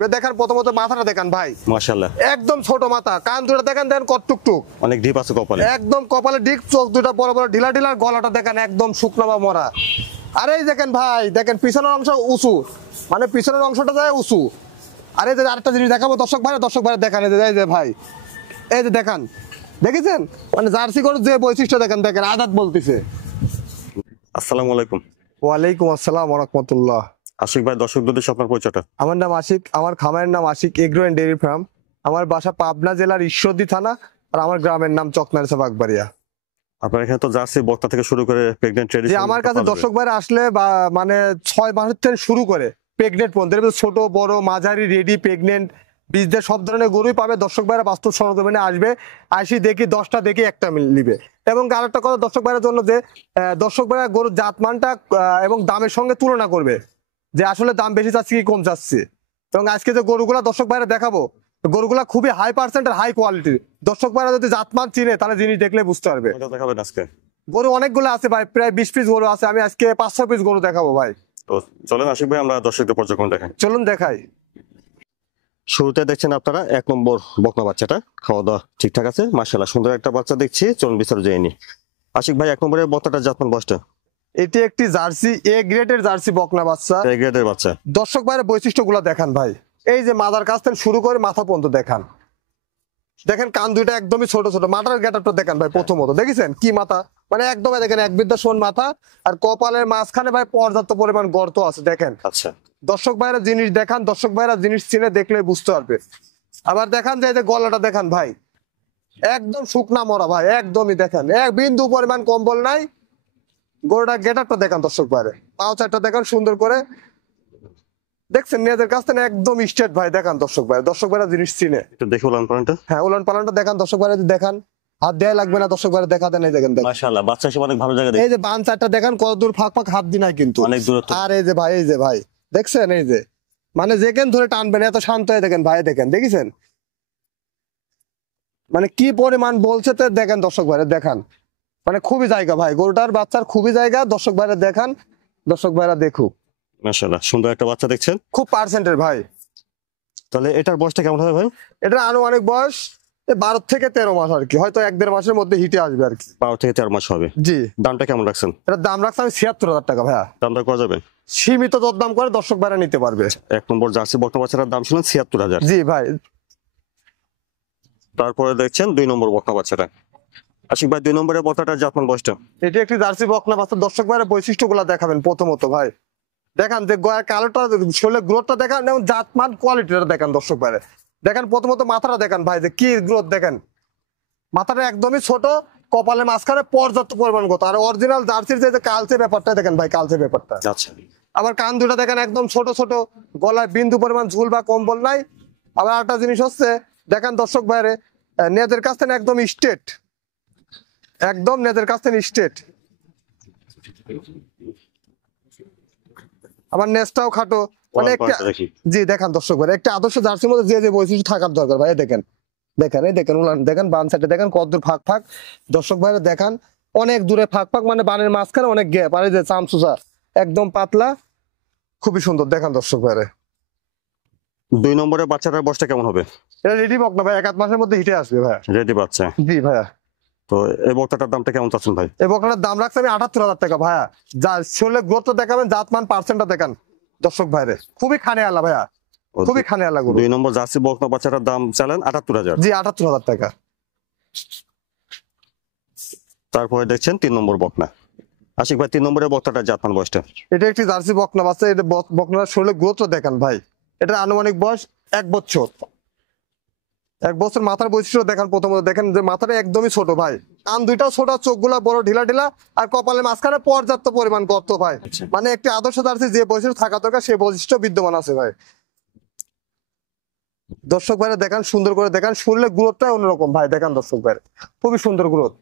দেখেন প্রথমত মাথাটা দেখেন ভাই, মাশাআল্লাহ একদম ছোট মাথা, কান দুটো দেখেন দেখেন কত টুকটুক, অনেক ডিপ আছে কপালে, একদম কপালে ডিপ, চোখ দুটো বড় বড় ঢিলা ঢিলা, গলাটা দেখেন একদম শুকনো বা মরা। আর এই দেখেন ভাই, দেখেন পিছনের অংশ উঁচু, মানে পিছনের অংশটা যায় উঁচু। আর এই যে আরেকটা জিনিস দেখাবো দর্শক ভাই দেখেন, এই যে ভাই এই যে দেখেন, দেখেছেন মানে জার্সি গরুর যে বৈশিষ্ট্য দেখেন, দেখেন আদাত বলতেছে। আসসালামু আলাইকুম। ওয়ালাইকুম আসসালাম ওয়া রাহমাতুল্লাহ। আশিক ভাই, দর্শকদের উদ্দেশ্যে আপনার পরিচয়টা। আমার নাম আশিক, আমার খামারের নাম Ashik agro and dairy farm. আমার বাসা পাবনা জেলার ঈশ্বরদী থানা, আর আমার গ্রামের নাম চকনারসা বাগবাড়িয়া। আপনার এখানে তো জার্সি বকনা থেকে শুরু করে প্রেগন্যান্ট যে ট্রেডিশনাল, আমার কাছে দর্শক ভাইরা আসলে বা মানে 6 মাসের থেকে শুরু করে প্রেগনেন্ট পর্যন্ত, ছোট বড় মাঝারি রেডি প্রেগনেন্ট বীজদের সব ধরনের গরুই পাবে। দর্শক ভাইরা বাস্তব সরজমিনে আসবে, আসি দেখি 10টা দেখি একটা নিবে। এবং আরেকটা কথা দর্শক ভাইয়ের জন্য, যে দর্শক ভাইরা গরুর জাতমানটা এবং দামের সঙ্গে তুলনা করবে, যে আসলে দাম বেশি চাচ্ছি কি কম চাচ্ছি। এবং আজকে যে গরুগুলা দর্শক ভাইরা দেখাবো, গরুগুলা খুবই হাই পার্সেন্টের হাই কোয়ালিটির। দর্শক ভাইরা যদি জাতমান চিনে তাহলে জিনিস দেখলে বুঝতে পারবে। দেখাবেন আজকে? গরু অনেকগুলো আছে ভাই, প্রায় 20 পিস গরু আছে। আমি আজকে 500 পিস গরু দেখাবো ভাই। তো চলেন আশিক ভাই, আমরা দর্শকদের পর্যবেক্ষণ দেখাই। চলুন দেখাই। শুরুতে দেখছেন আপনারা 1 নম্বর বকনা বাচ্চাটা, খাওয়া দাওয়া ঠিকঠাক আছে, মাশাআল্লাহ সুন্দর একটা বাচ্চা দেখছি। চলুন বিস্তারিত জেনে নিই। আশিক ভাই, 1 নম্বরের বকনাটার জাতমান বয়সটা? এটি একটি জার্সি, এ গ্রেডের জার্সি বকনা বাচ্চা। এ গ্রেডের বাচ্চা। দর্শক ভাইয়ের বৈশিষ্ট্যগুলো দেখান ভাই, এই যে মাথার কাছ থেকে শুরু করে মাথা পর্যন্ত দেখান, দেখেন কান দুইটা একদমই ছোট ছোট। মাথার গেটআপটা দেখেন ভাই, প্রথমত দেখেছেন কি মাথা, মানে একদম দেখেন এক বিদ্যা সোন মাথা। আর কপালের মাঝখানে ভাই পর্যাপ্ত পরিমাণ গর্ত আছে দেখেন। আচ্ছা, দর্শক ভাইরা জিনিস দেখান, দর্শক ভাইরা জিনিস চিনে দেখলে বুঝতে পারবে। আবার দেখান যে এই যে গলাটা দেখান ভাই, একদম শুকনা মরা ভাই, একদমই দেখেন এক বিন্দু পরিমাণ কম্বল নাই। গরুটা গেটআপটা দেখান দর্শক ভাইরে, পাও চারটা দেখান সুন্দর করে, দেখছেন নিজের কাছ থেকে একদম স্ট্রেট ভাই। দেখান দর্শক ভাই, দর্শক ভাইরা জিনিস চিনে। একটু দেখে উলান পালানটা। হ্যাঁ উলান পালানটা দেখান দর্শক ভাইরা, দেখান হাত দেয়া লাগবে না দর্শক ভাইরা, দেখা দেন এই দেখেন। মাশাআল্লাহ বাচ্চা হিসেবে অনেক ভালো জায়গা এই যে বান চারটা দেখান কত দূর ফাঁক ফাঁক হাত দি নাই কিন্তু, অনেক দূরত্ব। আর এই যে ভাই দেখছেন, এই যে মানে যেখান ধরে টানবেন এত শান্ত হয়ে দেখেন ভাই, দেখেন দেখেছেন মানে কি পরিমাণ বলছে তো দেখেন দর্শক ভাইরা, দেখান মানে খুবই জায়গা ভাই, গরুটার বাচ্চার খুবই জায়গা। দর্শক ভাইরা দেখান, দর্শক ভাইরা দেখুক, মাশাআল্লাহ সুন্দর একটা বাচ্চা দেখছেন, খুব পার্সেন্টের ভাই। তাহলে এটার বয়সটা কেমন হবে ভাই? এটা আনুমানিক বয়স 12 থেকে 13 মাস আর কি, হয়তো 1-1.5 মাসের মধ্যে হিটে আসবে আর কি। 12 থেকে 13 মাস হবে। জি। দামটা কেমন রাখছেন? এটার দাম রাখছি আমি 76,000 টাকা ভাইয়া। দামটা করা যাবে? সীমিত দরদাম করে দর্শক ভাইরা নিতে পারবে। 1 নম্বর জার্সি বকনা বাচ্চাটার দাম শুনলেন 76,000। জি ভাই। তারপরে দেখছেন 2 নম্বর বকনা বাচ্চাটা। আশিক ভাই, 2 নম্বরের বকনাটার জাতমান বয়সটা? এটি একটি জার্সি বকনা বাচ্চা। দর্শক ভাইরা বৈশিষ্ট্যগুলো দেখাবেন প্রথমত ভাই, দেখান যে গয়ার কালোটা, শরীরের গ্রোথটা দেখান এবং জাতমান কোয়ালিটিটা দেখান দর্শক ভাইরা। দেখেন প্রথমত মাথাটা দেখান ভাই, যে কি গ্রোথ দেখেন, মাথাটা একদমই ছোট, কপালের মাঝখানে পর্যাপ্ত পরিমাণ গ্রোথ। আর অরিজিনাল জার্সির যে কালচে ব্যাপারটা দেখেন ভাই, কালচে ব্যাপারটা। আচ্ছা। আবার কান দুটা দেখেন একদম ছোট ছোট, গলায় বিন্দু পরিমাণ ঝুল বা কম্বল নাই। আবার একটা জিনিস হচ্ছে দেখেন দর্শক ভাইরে, নেজের কাছ থেকে একদম স্ট্রেট, একদম নেজের কাছ থেকে স্ট্রেট। আবার নেজটাও খাটো, মানে একটা, জি দেখান দর্শক ভাই, একটা আদর্শ জার্সির মধ্যে যে যে বৈশিষ্ট্য থাকার দরকার ভাই। দেখেন দেখেন এই দেখেন উলান দেখেন, বাম সাইডে দেখেন কত দূর ফাঁক ফাঁক। দর্শক ভাইরা দেখান অনেক দূরে ফাঁক ফাঁক, মানে বানের মাঝখানে অনেক গ্যাপ। আর এই যে চামচুচা একদম পাতলা, খুবই সুন্দর। দেখান দর্শক ভাইরে। 2 নম্বরের বাচ্চাটার বয়সটা কেমন হবে? এটা রেডি বকনা ভাই, 1-8 মাসের মধ্যে হিটে আসবে ভাই। রেডি বাচ্চা? জি ভাইয়া। তো এই বকনাটার দামটা কেমন চাচ্ছেন ভাই? এই বকনাটার দাম রাখছি আমি 78,000 টাকা ভাইয়া। যা শরীরে গ্রোথটা দেখাবেন, জাতমান পার্সেন্টটা দেখান দর্শক ভাইরে, খুবই খানে আলা ভাইয়া, খুবই খানে আলা গরু। 2 নম্বর জার্সি বকনা বাচ্চাটার দাম চালেন 78,000? জি 78,000 টাকা। তারপরে দেখছেন 3 নম্বর বকনা। আশিক ভাই, 3 নম্বরের বকনাটার জাতমান বয়সটা? এটা একটি জার্সি বকনা বাচ্চা। এটা বকনার শরীরে গ্রোথটা দেখান ভাই, এটা আনুমানিক বয়স 1 বছর। 1 বছর। মাথার বৈশিষ্ট্য দেখান প্রথমত, দেখেন যে মাথাটা একদমই ছোট ভাই, কান দুইটাও ছোট, চোখগুলা বড় ঢিলা ঢিলা, আর কপালের মাঝখানে পর্যাপ্ত পরিমাণ গর্ত ভাই। মানে একটি আদর্শ জার্সি যে বৈশিষ্ট্য থাকা দরকার সেই বৈশিষ্ট্য বিদ্যমান আছে ভাই। দর্শক ভাইরা দেখান সুন্দর করে, দেখান শরীরের গ্রোথটা অন্যরকম ভাই, দেখান দর্শক ভাইরা, খুবই সুন্দর গ্রোথ।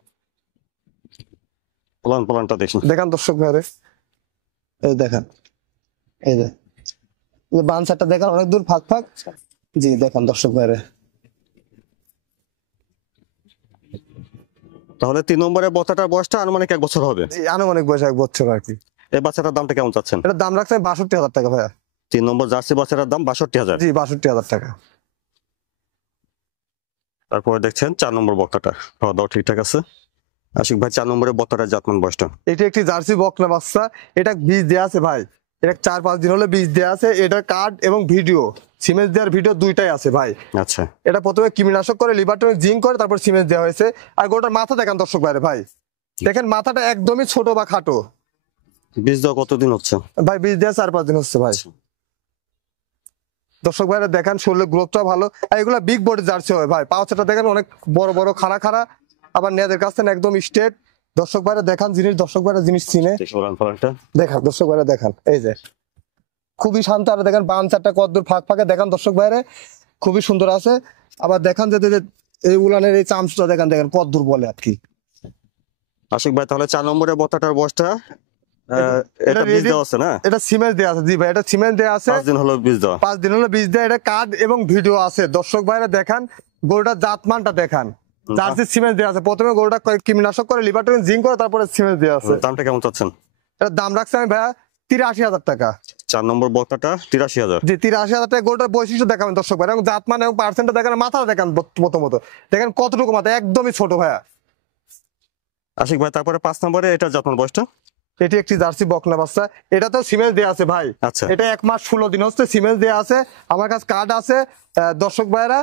উলান পালানটা দেখুন, দেখান দর্শক ভাইরে, এই দেখেন, এই যে বান সাইডটা দেখান অনেক দূর ফাঁক ফাঁক। জি দেখান দর্শক ভাইরে। তাহলে 3 নম্বরের বকনাটার বয়সটা আনুমানিক 1 বছর হবে? জি আনুমানিক বয়স 1 বছর আর কি। এই বাচ্চাটার দামটা কেমন চাচ্ছেন? এটার দাম রাখছে 62,000 টাকা ভাইয়া। 3 নম্বর জার্সি বাচ্চাটার দাম 62,000। জি 62,000 টাকা। তারপরে দেখছেন 4 নম্বর বক্তাটা, খাওয়া দাওয়া ঠিকঠাক আছে। আশিক ভাই 4 নম্বরের বক্তাটার জাতমান বয়সটা? এটি একটি জার্সি বকনা বাচ্চা, এটা বীজ দেওয়া আছে ভাই, এটা 4-5 দিন হলে বীজ দেওয়া আছে। এটা কার্ড এবং ভিডিও, সিমেন্স দেওয়ার ভিডিও দুইটাই আছে ভাই। আচ্ছা, এটা প্রথমে কৃমিনাশক করে, লিভার টনিক, জিঙ্ক করে, তারপর সিমেন্স দেওয়া হয়েছে। আর গোটার মাথা দেখেন দর্শক ভাই, ভাই দেখেন মাথাটা একদমই ছোট বা খাটো। বীজ দেওয়া কতদিন হচ্ছে ভাই বীজ দেওয়া 4-5 দিন হচ্ছে ভাই। দর্শক ভাইরা দেখেন শরীরের গ্রোথটা ভালো, আর এগুলা বিগ বডি জার্সি হয় ভাই। পাউচাটা দেখেন অনেক বড় বড় খাড়া খাড়া, আবার নেয়াদের কাছ থেকে একদম স্ট্রেট। দর্শক ভাইরা দেখান জিনিস, দর্শক ভাইরা জিনিস চিনে ওলান পালানটা দেখান, দর্শক ভাইরা দেখান, এই যে খুবই শান্ত। আর দেখেন বান চারটা কদ্দুর ফাঁক ফাঁকে দেখান দর্শক ভাইরে, খুবই সুন্দর আছে। আবার দেখান যে এই উলানের এই চামচটা দেখেন, দেখেন কদ্দুর বলে আর কি। আশিক ভাই তাহলে 4 নম্বরের বক্তাটার বয়সটা এটা বীজ ready- দেওয়া আছে না? এটা সিমেন্ট দেওয়া আছে জি ভাই, এটা সিমেন্ট দেওয়া আছে। 5 দিন হলো বীজ দেওয়া। 5 দিন হলো বীজ দেওয়া। এটা কার্ড এবং ভিডিও আছে। দর্শক ভাইরা দেখান গরুটার জাতমানটা দেখান, জার্সি সিমেন্ট দেওয়া আছে। প্রথমে গরুটা কৃমিনাশক করে, লিভার টনিক, জিঙ্ক করে, তারপরে সিমেন্ট দেওয়া আছে। দামটা কেমন চাচ্ছেন? এটার দাম রাখছি আমি ভাইয়া 83,000 টাকা। 4 নম্বর বক্তাটা 83,000। জি 83,000 টাকা। গরুটার বৈশিষ্ট্য দেখাবেন দর্শক ভাই, এবং জাতমান এবং পার্সেন্টটা দেখেন, মাথা দেখেন প্রথমত দেখেন কতটুকু মাথা, একদমই ছোট ভাইয়া। আশিক ভাই তারপরে 5 নম্বরে এটার জাতমান বয়সটা? এটি একটি জার্সি বকনা বাচ্চা, এটাতেও সিমেন্স দেওয়া আছে ভাই। আচ্ছা, এটা 1 মাস 16 দিন হচ্ছে, সিমেন্স দেওয়া আছে। আমার কাছে কার্ড আছে, দর্শক ভাইরা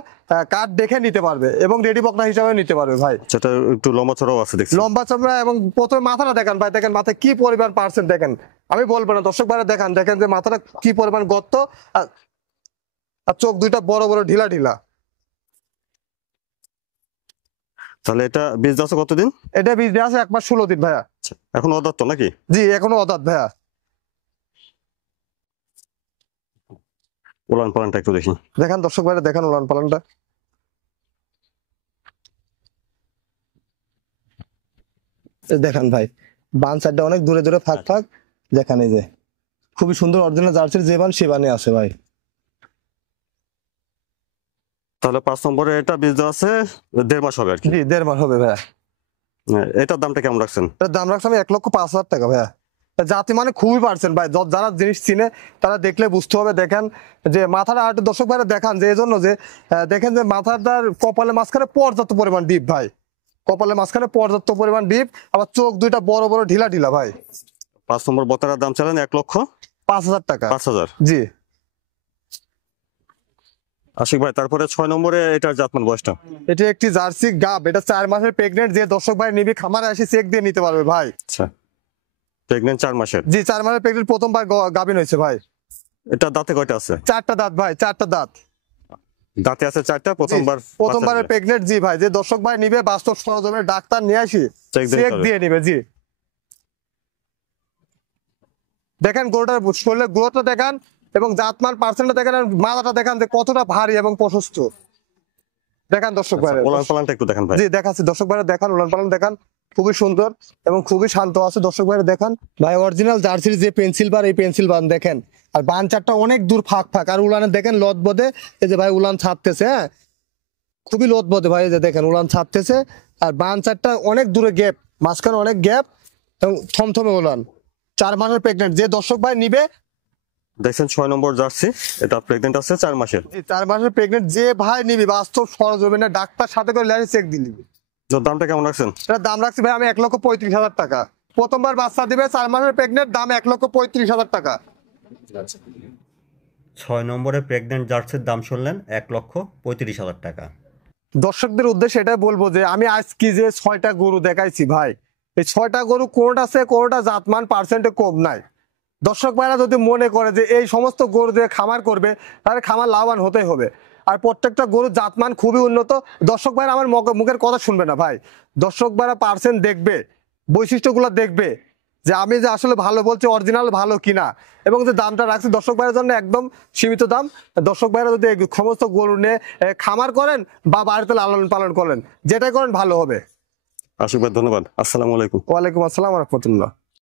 কার্ড দেখে নিতে পারবে এবং রেডি বকনা হিসাবে নিতে পারবে ভাই। সেটা একটু লম্বা চড়াও আছে দেখছি। লম্বা চামড়া, এবং প্রথমে মাথাটা দেখেন ভাই, দেখেন মাথায় কি পরিমাণ পার্সেন্ট দেখেন, আমি বলবো না, দর্শক ভাইরা দেখান, দেখেন যে মাথাটা কি পরিমাণ গর্ত, আর চোখ দুইটা বড় বড় ঢিলা ঢিলা। তাহলে এটা বীজ দেওয়া আছে কতদিন? এটা বীজ দেওয়া আছে 1 মাস 16 দিন ভাইয়া। আচ্ছা, এখন অদাত্ত নাকি? জি এখনো অদাঁত ভাইয়া। উলান পালানটা একটু দেখি। দেখান দর্শক ভাইরা, দেখান উলান পালানটা। দেখান ভাই বান সাইডটা অনেক দূরে দূরে ফাঁক ফাঁক, দেখান এই যে খুবই সুন্দর অরিজিনাল জার্সির যে বান সে বানে আছে ভাই। তাহলে 5 নম্বরে এটা বীজ দেওয়া আছে 1.5 মাস হবে আর কি। জি 1.5 মাস হবে ভাইয়া। এটার দামটা কেমন রাখছেন? এটার দাম রাখছি আমি 1,05,000 টাকা ভাইয়া। জাতি মানে খুবই পারছেন ভাই, যারা জিনিস চিনে তারা দেখলে বুঝতে হবে। দেখেন যে মাথাটা, আর দর্শক ভাইরা দেখান যে এই জন্য যে দেখেন যে মাথাটার কপালের মাঝখানে পর্যাপ্ত পরিমাণ ডিপ ভাই, কপালের মাঝখানে পর্যাপ্ত পরিমাণ ডিপ, আবার চোখ দুইটা বড় বড় ঢিলা ঢিলা ভাই। 5 নম্বর বক্তাটার দাম চালেন 1,05,000 টাকা। 1,05,000। জি আশিক ভাই তারপরে 6 নম্বরে এটার জাতমান বয়সটা? এটা একটি জার্সি গাব, এটা 4 মাসের প্রেগনেন্ট। যে দর্শক ভাই নিবি খামারে এসে চেক দিয়ে নিতে পারবে ভাই। আচ্ছা, প্রেগনেন্ট 4 মাসের? জি 4 মাসের প্রেগনেন্ট, প্রথমবার গাবিন হয়েছে ভাই। এটা দাঁতে কয়টা আছে? 4টা দাঁত ভাই, 4টা দাঁত। দাঁতে আছে 4টা, প্রথমবারের প্রেগনেন্ট। জি ভাই, যে দর্শক ভাই নিবে বাস্তব সরজমের ডাক্তার নিয়ে আসি চেক দিয়ে নিবে। জি দেখেন গরুটার শরীরের গ্রোথটা দেখান, এবং জাতমান পার্সেন্টটা দেখেন, আর মাথাটা দেখান যে কতটা ভারী এবং প্রশস্ত। দেখান দর্শক ভাই, উলান পালানটা একটু দেখান ভাই। জি দেখাচ্ছি দর্শক ভাইরা, দেখান উলান পালান দেখান, খুবই সুন্দর এবং খুবই শান্ত আছে। দর্শক ভাইরা দেখান ভাই, অরিজিনাল জার্সির যে পেন্সিল বার, এই পেন্সিল বান দেখেন, আর বান চারটা অনেক দূর ফাঁক ফাঁক, আর উলানে দেখেন লত বদে, এই যে ভাই উলান ছাড়তেছে, হ্যাঁ খুবই লত বদে ভাই, এই যে দেখেন উলান ছাড়তেছে, আর বান চারটা অনেক দূরে গ্যাপ, মাঝখানে অনেক গ্যাপ, এবং থমথমে উলান। 4 মাসের প্রেগনেন্ট। যে দর্শক ভাই নিবে, দেখছেন 6 নম্বর জার্সি, এটা প্রেগনেন্ট আছে 4 মাসের। 4 মাসের প্রেগনেন্ট যে ভাই নিবি বাস্তব সরজমিনে ডাক্তার সাথে করে লেগে চেক দিলি। এটার দামটা কেমন রাখছেন? এটার দাম রাখছি ভাই আমি 1,35,000 টাকা। প্রথমবার বাচ্চা দিবে, 4 মাসের প্রেগনেন্ট, দাম 1,35,000 টাকা। 6 নম্বরে প্রেগনেন্ট জার্সির দাম শুনলেন 1,35,000 টাকা। দর্শকদের উদ্দেশ্যে এটাই বলবো যে আমি আজকে যে 6টা গরু দেখাইছি ভাই, এই 6টা গরু কোনটা আছে, কোনটা জাতমান পার্সেন্টে কম নাই। দর্শক ভাইরা যদি মনে করে যে এই সমস্ত গরু দিয়ে খামার করবে, তাহলে খামার লাভবান হতেই হবে। আর প্রত্যেকটা গরুর জাতমান খুবই উন্নত। দর্শক ভাইরা আমার মুখের কথা শুনবে না ভাই, দর্শক ভাইরা পার্সেন্ট দেখবে, বৈশিষ্ট্যগুলো দেখবে, যে আমি যে আসলে ভালো বলছি অরিজিনাল ভালো কিনা, এবং যে দামটা রাখছি দর্শক ভাইয়ের জন্য একদম সীমিত দাম। দর্শক ভাইরা যদি সমস্ত গরু নিয়ে খামার করেন বা বাড়িতে লালন পালন করেন, যেটাই করেন ভালো হবে। আশিক ভাই ধন্যবাদ। আসসালামু আলাইকুম। ওয়ালাইকুম আসসালাম রহমতুল্লাহ।